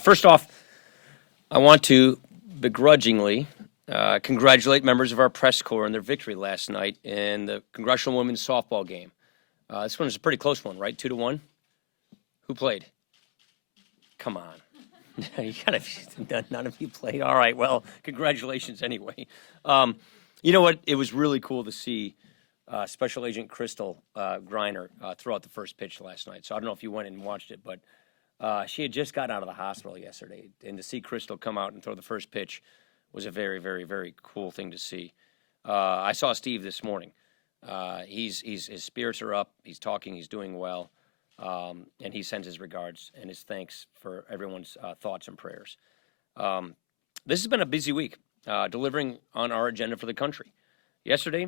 First off, I want to begrudgingly congratulate members of our press corps on their victory last night in the Congressional Women's Softball game. This one was a pretty close one, right? 2-1. Who played? Come on. None of you played. All right. Well, congratulations anyway. You know what? It was really cool to see Special Agent Crystal Griner throw out the first pitch last night. So I don't know if you went and watched it, but she had just gotten out of the hospital yesterday, and to see Crystal come out and throw the first pitch was a very, very, very cool thing to see. I saw Steve this morning. His spirits are up. He's talking. He's doing well, and he sends his regards and his thanks for everyone's thoughts and prayers. This has been a busy week, delivering on our agenda for the country. Yesterday,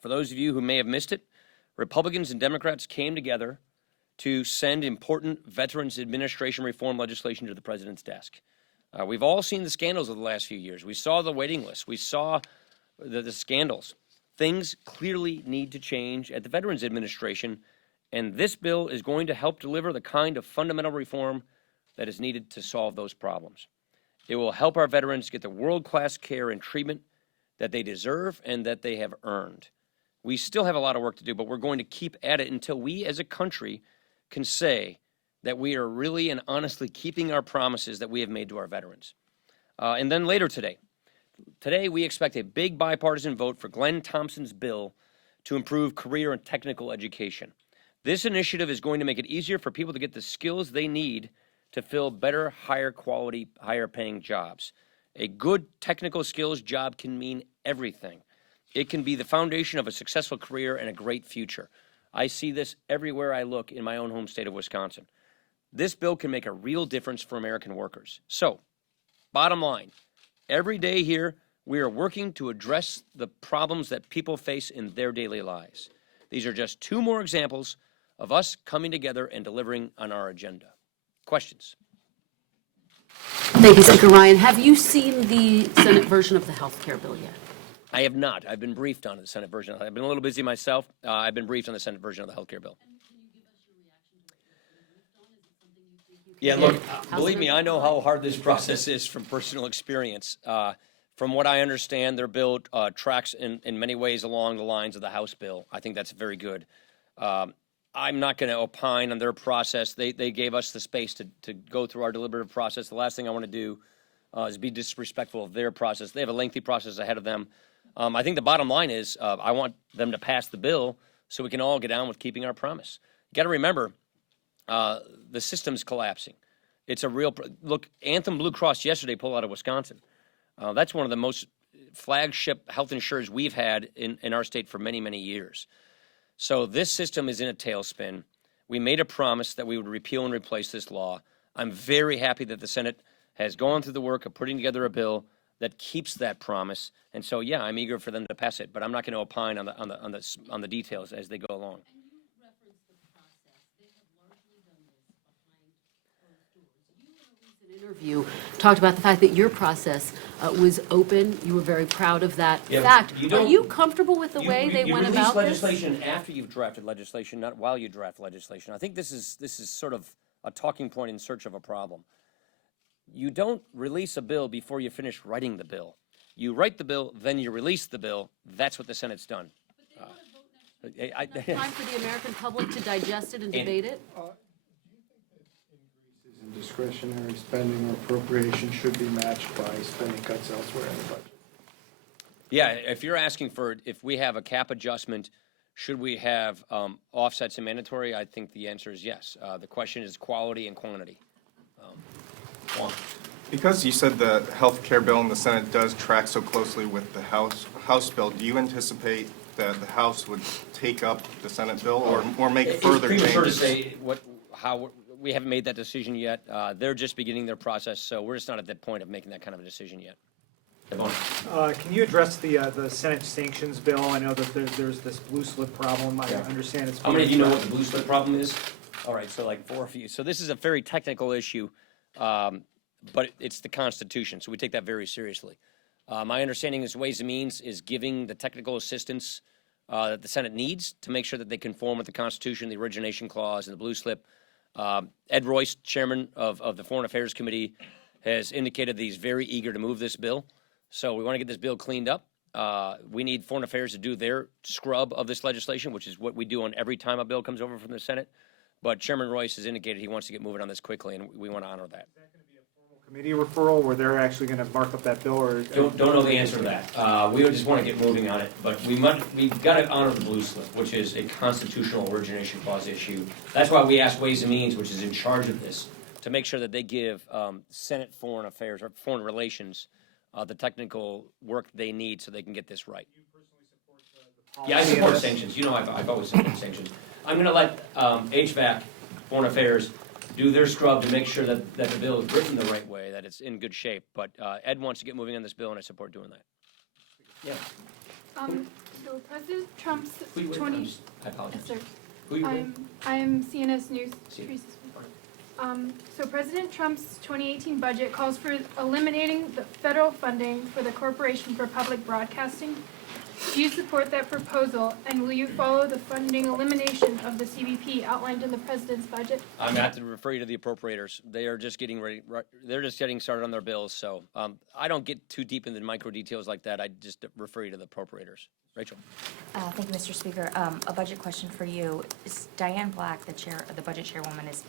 for those of you who may have missed it, Republicans and Democrats came together to send important Veterans Administration reform legislation to the president's desk. We've all seen the scandals of the last few years. We saw the waiting list. We saw the scandals. Things clearly need to change at the Veterans Administration, and this bill is going to help deliver the kind of fundamental reform that is needed to solve those problems. It will help our veterans get the world-class care and treatment that they deserve and that they have earned. We still have a lot of work to do, but we're going to keep at it until we as a country can say that we are really and honestly keeping our promises that we have made to our veterans. And then later today we expect a big bipartisan vote for Glenn Thompson's bill to improve career and technical education. This initiative is going to make it easier for people to get the skills they need to fill better, higher quality, higher paying jobs. A good technical skills job can mean everything. It can be the foundation of a successful career and a great future. I see this everywhere I look in my own home state of Wisconsin. This bill can make a real difference for American workers. So, bottom line, every day here, we are working to address the problems that people face in their daily lives. These are just two more examples of us coming together and delivering on our agenda. Questions? Thank you, Speaker Ryan. Have you seen the Senate version of the health care bill yet? I have not. I've been briefed on the Senate version. I've been a little busy myself. I've been briefed on the Senate version of the health care bill. Yeah, look, believe me, I know how hard this process is from personal experience. From what I understand, their bill tracks in many ways along the lines of the House bill. I think that's very good. I'm not going to opine on their process. They gave us the space to go through our deliberative process. The last thing I want to do is be disrespectful of their process. They have a lengthy process ahead of them. I think the bottom line is I want them to pass the bill so we can all get on with keeping our promise. You got to remember, the system's collapsing. It's a real look. Anthem Blue Cross yesterday pulled out of Wisconsin. That's one of the most flagship health insurers we've had in our state for many, many years. So this system is in a tailspin. We made a promise that we would repeal and replace this law. I'm very happy that the Senate has gone through the work of putting together a bill that keeps that promise. And so, yeah, I'm eager for them to pass it, but I'm not going to opine on the details as they go along. And you referenced the process. They have largely done this behind closed doors. You, in a recent interview, talked about the fact that your process was open. You were very proud of that fact. Are you comfortable with the way they went about this? You release legislation after you've drafted legislation, not while you draft legislation. I think this is sort of a talking point in search of a problem. You don't release a bill before you finish writing the bill. You write the bill, then you release the bill. That's what the Senate's done. But they want to vote next week. Time for the American public to digest it and debate it? Do you think that increases in discretionary spending or appropriation should be matched by spending cuts elsewhere in the budget? Yeah, if you're asking for if we have a cap adjustment, should we have offsets and mandatory? I think the answer is yes. The question is quality and quantity. Because you said the health care bill in the Senate does track so closely with the House bill, do you anticipate that the House would take up the Senate bill or make further changes? It's premature to say how we haven't made that decision yet. They're just beginning their process, so we're just not at that point of making that kind of a decision yet. Can you address the Senate sanctions bill? I know that there's this blue slip problem. I understand it's. How many of you know what the blue slip problem is? All right, so like 4 of you. So this is a very technical issue. But it's the Constitution, so we take that very seriously. My understanding is Ways and Means is giving the technical assistance that the Senate needs to make sure that they conform with the Constitution, the origination clause, and the blue slip. Ed Royce, chairman of the Foreign Affairs Committee, has indicated that he's very eager to move this bill. So we want to get this bill cleaned up. We need Foreign Affairs to do their scrub of this legislation, which is what we do on every time a bill comes over from the Senate. But Chairman Royce has indicated he wants to get moving on this quickly, and we want to honor that. Committee referral, where they're actually going to mark up that bill, or? Don't know the answer to that. We would just want to get moving on it, but we've got to honor the blue slip, which is a constitutional origination clause issue. That's why we asked Ways and Means, which is in charge of this, to make sure that they give Senate Foreign Affairs or Foreign Relations the technical work they need so they can get this right. Yeah, I support sanctions. You know, I've always supported sanctions. I'm going to let HVAC, Foreign Affairs, do their scrub to make sure that the bill is written the right way, that it's in good shape. But Ed wants to get moving on this bill, and I support doing that. Yeah. So President Trump's Who you with? 20. I apologize. Yes, sir. Who you with? I'm CNS News. CNN. Teresa Smith. So President Trump's 2018 budget calls for eliminating the federal funding for the Corporation for Public Broadcasting. Do you support that proposal, and will you follow the funding elimination of the CBP outlined in the president's budget? I'm going to have to refer you to the appropriators. They are just getting ready. They're just getting started on their bills. So I don't get too deep into the micro details like that. I just refer you to the appropriators. Rachel. Thank you, Mr. Speaker. A budget question for you. Diane Black, the budget chairwoman, is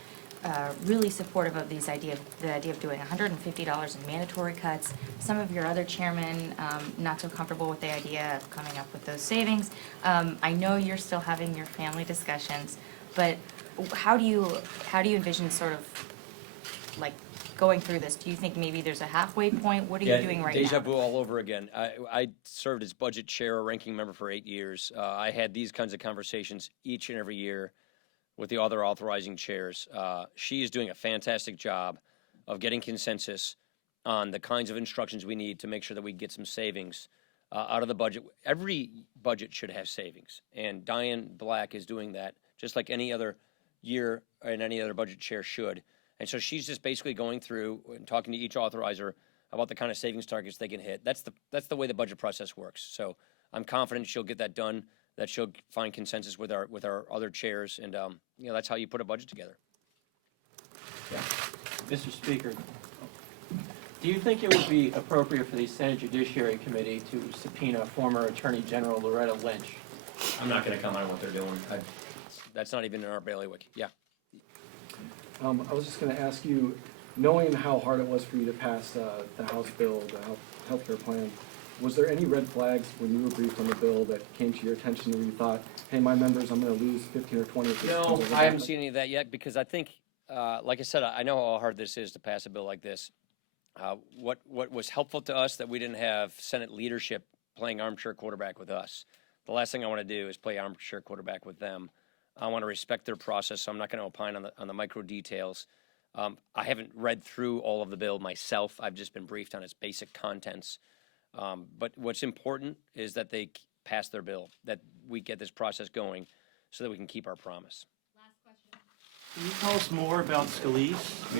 really supportive of the idea of doing $150 in mandatory cuts. Some of your other chairmen not so comfortable with the idea of coming up with those savings. I know you're still having your family discussions, but how do you envision sort of like going through this? Do you think maybe there's a halfway point? What are you doing right Deja now? vu all over again. I served as budget chair, or ranking member for 8 years. I had these kinds of conversations each and every year with the other authorizing chairs. She is doing a fantastic job of getting consensus on the kinds of instructions we need to make sure that we get some savings out of the budget. Every budget should have savings, and Diane Black is doing that just like any other year and any other budget chair should. And so she's just basically going through and talking to each authorizer about the kind of savings targets they can hit. That's the way the budget process works. So I'm confident she'll get that done, that she'll find consensus with our other chairs, and that's how you put a budget together. Yeah. Mr. Speaker, do you think it would be appropriate for the Senate Judiciary Committee to subpoena former Attorney General Loretta Lynch? I'm not going to comment on what they're doing. That's not even in our bailiwick. Yeah. I was just going to ask you, knowing how hard it was for you to pass the House bill, the health care plan, was there any red flags when you were briefed on the bill that came to your attention where you thought, hey, my members, I'm going to lose 15 or 20 if this No, comes over I haven't the- seen any of that yet because I think, like I said, I know how hard this is to pass a bill like this. What was helpful to us that we didn't have Senate leadership playing armchair quarterback with us. The last thing I want to do is play armchair quarterback with them. I want to respect their process, so I'm not going to opine on the micro details. I haven't read through all of the bill myself. I've just been briefed on its basic contents. But what's important is that they pass their bill, that we get this process going so that we can keep our promise. Last question. Can you tell us more about Scalise? Can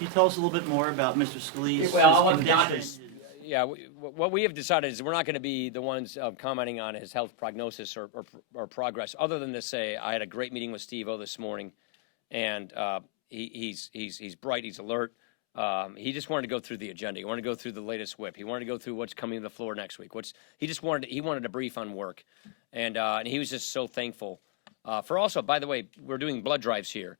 you tell us a little bit more about Mr. Scalise? Well, I'll let his Don condition? Yeah, what we have decided is we're not going to be the ones commenting on his health prognosis or progress, other than to say I had a great meeting with Steve-O this morning, and he's bright, he's alert. He just wanted to go through the agenda. He wanted to go through the latest whip. He wanted to go through what's coming to the floor next week. He wanted a brief on work, and he was just so thankful for also. By the way, we're doing blood drives here.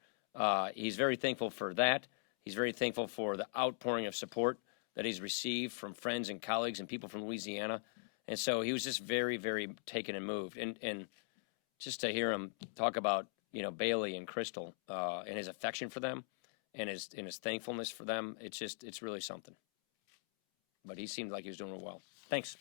He's very thankful for that. He's very thankful for the outpouring of support that he's received from friends and colleagues and people from Louisiana. And so he was just very, very taken and moved. And just to hear him talk about, Bailey and Crystal and his affection for them and his thankfulness for them, it's really something. But he seemed like he was doing well. Thanks.